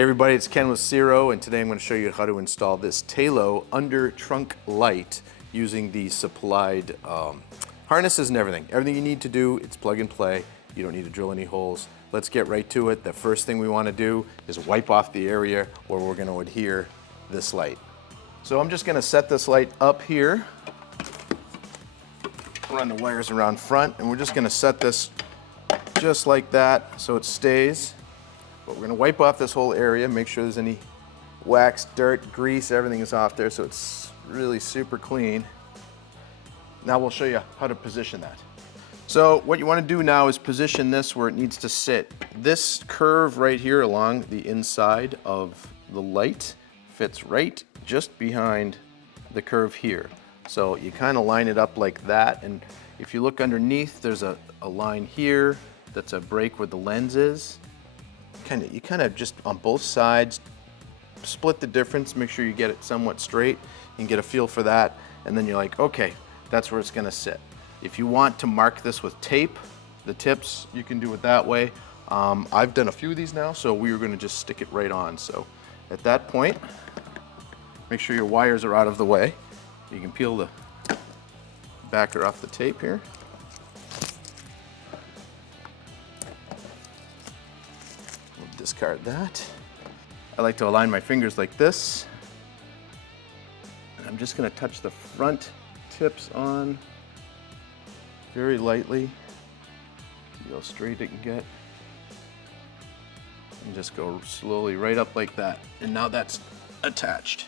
Hey everybody, it's Ken with Ciro, and today I'm going to show you how to install this TAILO under trunk light using the supplied harnesses and everything. Everything you need to do, it's plug and play. You don't need to drill any holes. Let's get right to it. The first thing we want to do is wipe off the area where we're going to adhere this light. So I'm just going to set this light up here, run the wires around front, and we're just going to set this just like that so it stays. But we're going to wipe off this whole area, make sure there's any wax, dirt, grease, everything is off there so it's really super clean. Now we'll show you how to position that. So what you want to do now is position this where it needs to sit. This curve right here along the inside of the light fits right just behind the curve here. So you kind of line it up like that, and if you look underneath, there's a line here that's a break where the lens is. You kind of just on both sides split the difference, make sure you get it somewhat straight and get a feel for that, and then you're like, okay, that's where it's going to sit. If you want to mark this with tape, the tips, you can do it that way. I've done a few of these now, so we are going to just stick it right on. So at that point, make sure your wires are out of the way. You can peel the backer off the tape here. Discard that. I like to align my fingers like this. And I'm just going to touch the front tips on very lightly. See how straight it can get. And just go slowly right up like that. And now that's attached.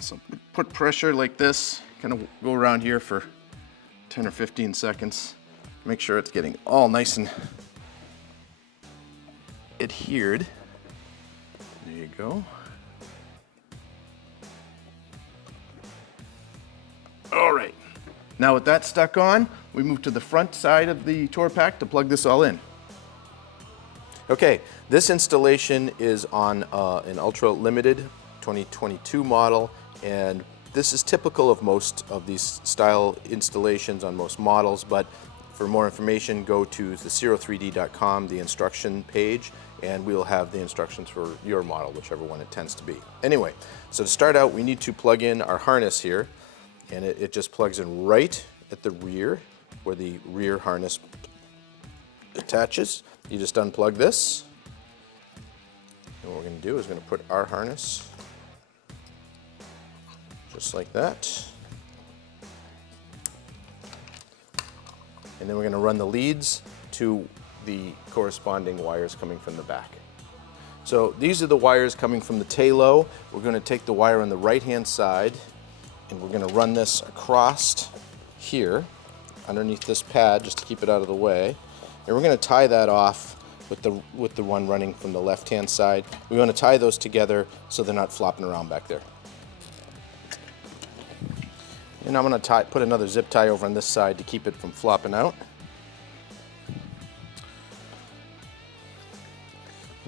So put pressure like this, kind of go around here for 10 or 15 seconds. Make sure it's getting all nice and adhered. There you go. All right. Now with that stuck on, we move to the front side of the Tour-Pak to plug this all in. Okay, this installation is on an Ultra Limited 2022 model, and this is typical of most of these style installations on most models, but for more information, go to the Ciro3D.com, the instruction page, and we'll have the instructions for your model, whichever one it tends to be. Anyway, so to start out, we need to plug in our harness here, and it just plugs in right at the rear, where the rear harness attaches. You just unplug this, and what we're going to do is we're going to put our harness just like that. And then we're going to run the leads to the corresponding wires coming from the back. So these are the wires coming from the TAILO. We're going to take the wire on the right-hand side, and we're going to run this across here underneath this pad just to keep it out of the way. And we're going to tie that off with the one running from the left-hand side. We want to tie those together so they're not flopping around back there. And I'm going to put another zip tie over on this side to keep it from flopping out.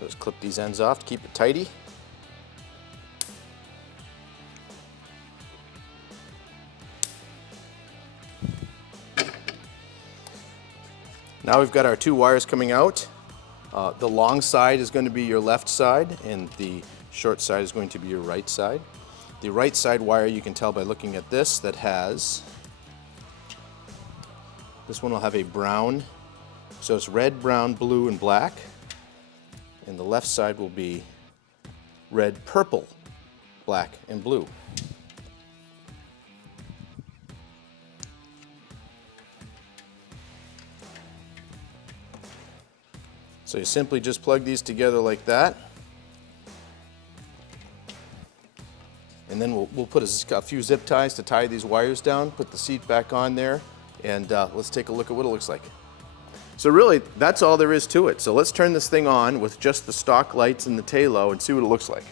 Just clip these ends off to keep it tidy. Now we've got our two wires coming out. The long side is going to be your left side, and the short side is going to be your right side. The right side wire, you can tell by looking at this, this one will have a brown, so it's red, brown, blue, and black. And the left side will be red, purple, black, and blue. So you simply just plug these together like that. And then we'll put a few zip ties to tie these wires down, put the seat back on there, and let's take a look at what it looks like. So really, that's all there is to it. So let's turn this thing on with just the stock lights and the TAILO and see what it looks like.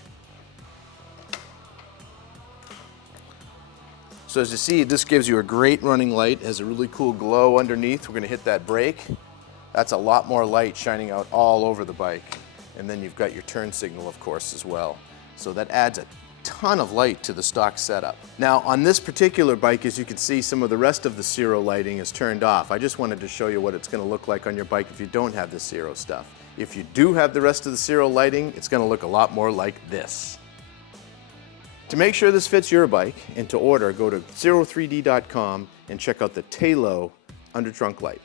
So as you see, this gives you a great running light. It has a really cool glow underneath. We're going to hit that brake. That's a lot more light shining out all over the bike. And then you've got your turn signal, of course, as well. So that adds ton of light to the stock setup. Now on this particular bike, as you can see, some of the rest of the Ciro lighting is turned off. I just wanted to show you what it's going to look like on your bike if you don't have the Ciro stuff. If you do have the rest of the Ciro lighting, it's going to look a lot more like this. To make sure this fits your bike and to order, go to ciro3d.com and check out the TAILO under trunk light.